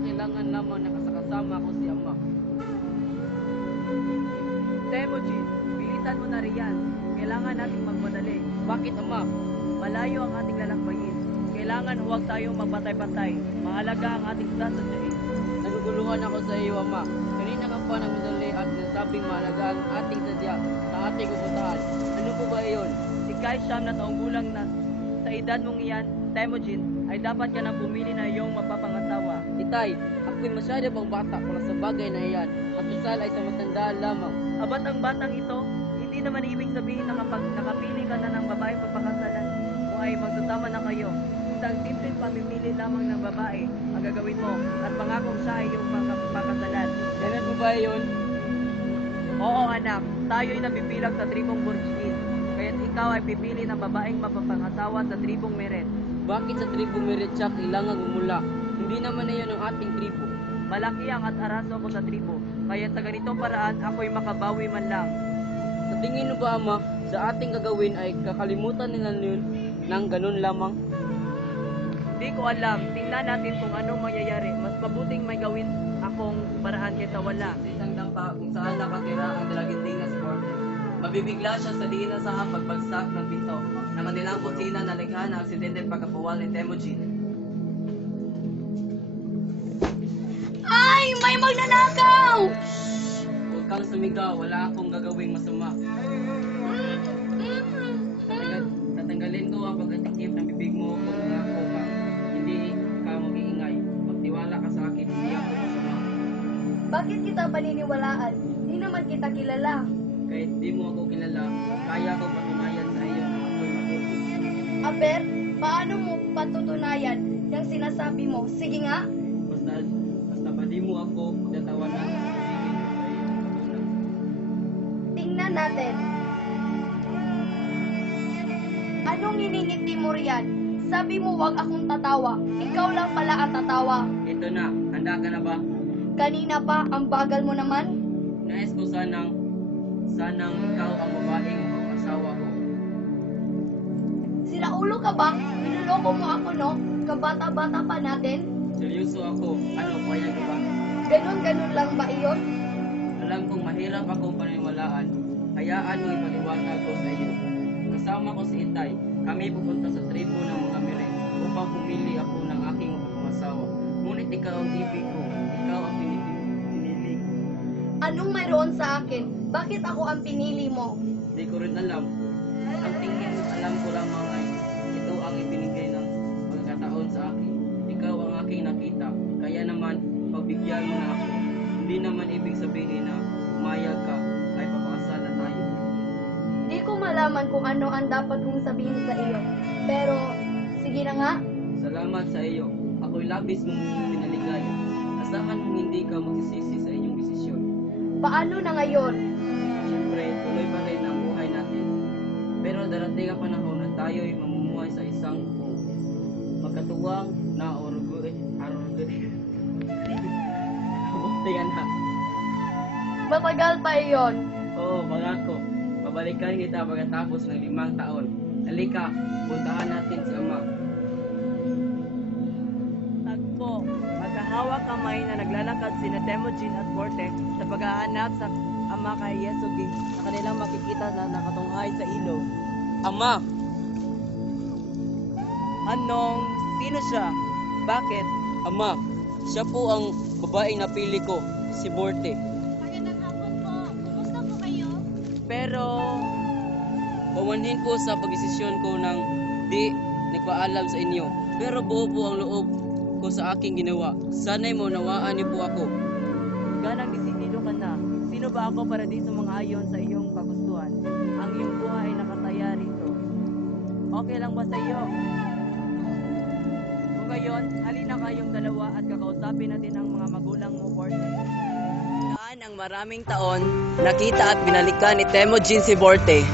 kailangan lamang nakasakasama ko si Ama. Temujin, bilisan mo na riyan. Kailangan nating magmadali. Bakit, Ama? Malayo ang ating lalakbayin. Kailangan huwag tayong magpatay-patay. Mahalaga ang ating sasadyain. Naguguluhan ako sa iyo, Ama. Kanina ka pa nagmadali at nasabing mahalaga ang ating sadya sa ating pupuntahan. Ano po ba iyon? Ika'y 9 na taong gulang na. Sa edad mong iyan, Temujin, ay dapat ka nang pumili na iyong mapapangasawa. Itay, ako'y masyado pang bata para sa bagay na iyan. At kasal ay sa matandaan lamang. Abat ang batang ito, hindi naman ibig sabihin na kapag nakapili ka na ng babae papakasalan, o ay magtatama na kayo. Isang simpleng pamimili lamang ng babae ang gagawin mo at pangakong siya ay iyong pakasalan. Ganun po ba iyon? Oo anak, tayo'y nabibilang sa tribong Burjigin, kaya't ikaw ay pipili ng babaeng mapapangasawa sa tribong Meret. Bakit sa tribo Meretsa kailangan gumula? Hindi naman na iyon ang ating tribo. Malaki ang at-araso ko sa tribo, kaya sa ganitong paraan ako'y makabawi man lang. Sa tingin mo ba, Ama, sa ating gagawin ay kakalimutan nila yun ng ganun lamang? Di ko alam, tingnan natin kung anong mangyayari. Mas mabuting may gawin akong paraan kaysa wala. Sa isang dampa kung saan nakatira ang dalaginding na si Forte. Mabibigla siya sa diin na sa pagbagsak ng pinto na kanilang kusina na likha na aksidente pagkapuwal ni Temujin. Ay! May magnanakaw! Huwag kang sumigaw, wala akong gagawing masama. Tatanggalin ko ang pagkatikip ng bibig mo kung nangako ka. Hindi ka mag-iingay. Magtiwala ka sa akin, hindi ako masama. Bakit kita paniniwalaan? Di naman kita kilala. Kahit di mo ako kilala, kaya ko patunayan sa iyo na ako'y mabuti. Aber, paano mo patutunayan yung sinasabi mo? Sige nga. Basta pa di mo ako tatawanan, sabihin ko sa iyo ang katunan. Tingnan natin. Anong hiningiti mo riyan? Sabi mo wag akong tatawa. Ikaw lang pala ang tatawa. Ito na, handa ka na ba? Kanina pa, ang bagal mo naman. Nais ko sanang ikaw ang babaeng asawa ko. Sira ulo ka ba? Niloloko mo ako, no? Kabata-bata pa natin. Seryoso ako, ano kaya ka ba? Ganon-ganon lang ba iyon? Alam kong mahirap akong paniwalaan, hayaan mo ipaliwanag ko sa iyo. Kasama ko si Itay, kami pupunta sa tribo ng mga Meren upang pumili ako ng aking mapapangasawa. Ngunit ikaw ang ibig ko, ikaw ang pinili ko. Anong mayroon sa akin? Bakit ako ang pinili mo? Di ko rin alam. Ang tingin, alam ko lamang ay ito ang ibinigay ng pagkakataon sa akin. Ikaw ang aking nakita, kaya naman pagbigyan mo na ako. Hindi naman ibig sabihin na umayag ka ay papakasalan tayo. Di ko malaman kung ano ang dapat kong sabihin sa iyo. Pero, sige na nga. Salamat sa iyo. Ako'y labis mong pinaligaya. Asahan mong hindi ka magsisisi sa inyong desisyon. Paano na ngayon? Siyempre, tuloy pa rin ang buhay natin. Pero darating ang panahon na tayo'y mamumuhay sa isang magkatuwang na orgoy. Yan na. Matagal pa iyon. Oo, pangako. Babalikan kita pagkatapos ng 5 taon. Halika, puntahan natin si Ama. Tagpo, magkahawak kamay na naglalakad sina Temujin at Forte sa paghahanap sa ama kay Yasugi na kanilang makikita na nakatunghay sa ilog. Ama! Sino siya? Bakit? Ama, siya po ang babaeng napili ko, si Borte. Magandang hapon po. Kumusta po kayo? Pero, Pamanhin po sa pagdesisyon ko ng di nagpaalam sa inyo. Pero buo po ang loob ko sa aking ginawa. Sana'y maunawaan niyo po ako. ganang disidido ka na. Sino ba ako para di sumang-ayon sa iyong kagustuhan? Ang iyong buhay ay nakataya rito. Okay lang ba sa iyo? Kung gayon, halina kayong dalawa at kakausapin natin ang mga magulang mo, Borte. Ang maraming taon, nakita at binalikan ni Temujin si Borte.